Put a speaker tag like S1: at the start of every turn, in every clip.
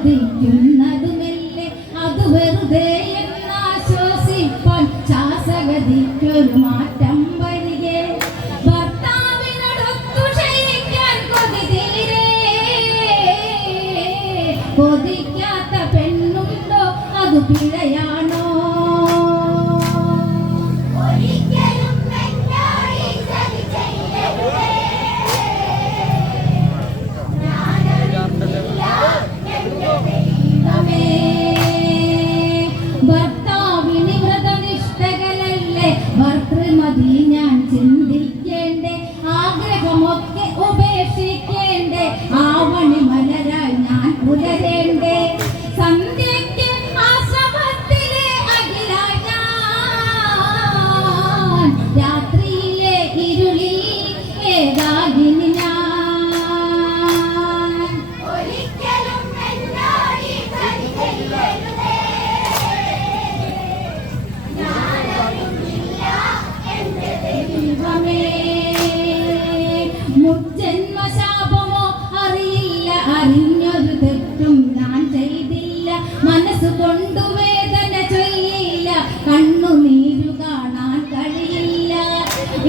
S1: വർദ്ധിക്കുന്നതുമല്ലേ അത് വെറുതെ എന്നാശ്വസിപ്പാൻ ശാസഗതിക്കൊരു മാറ്റം വരികെ. ഭർത്താവിനോടൊത്തു ക്ഷയിക്കാൻ കൊതി തീരെ. കൊതിക്കാത്ത പെണ്ണുണ്ടോ? അത് പിഴ രക്ഷിക്കേണ്ടേ ആവണി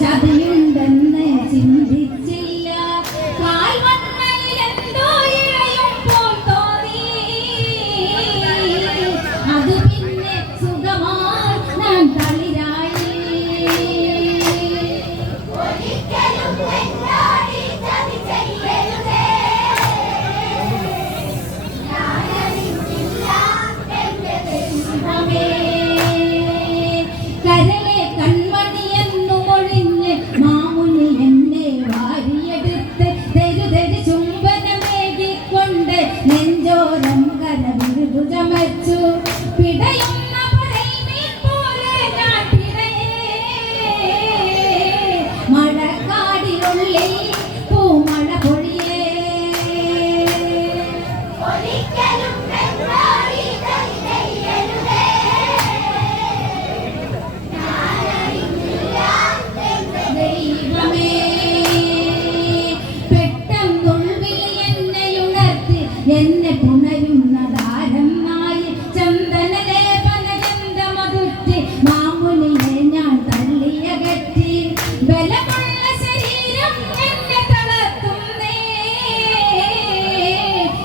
S1: ചതിയുണ്ടെന്ന് ചിന്ത மழக்காடினுள்ளே பூமழ பொழ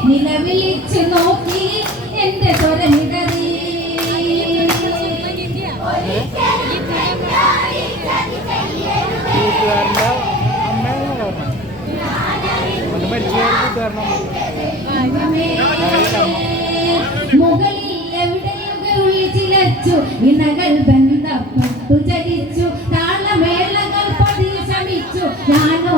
S1: നിലവിളിച്ചു നോക്കി എന്റെ സ്വരമിടറി മുകളിൽ എവിടെയൊക്കെ ഒളിച്ചിലച്ചു? ഇണകൾ ബന്ധപ്പെട്ടു ചരിച്ചു താളമേളകൾ പതിയെ ശമിച്ചു. ഞാനോ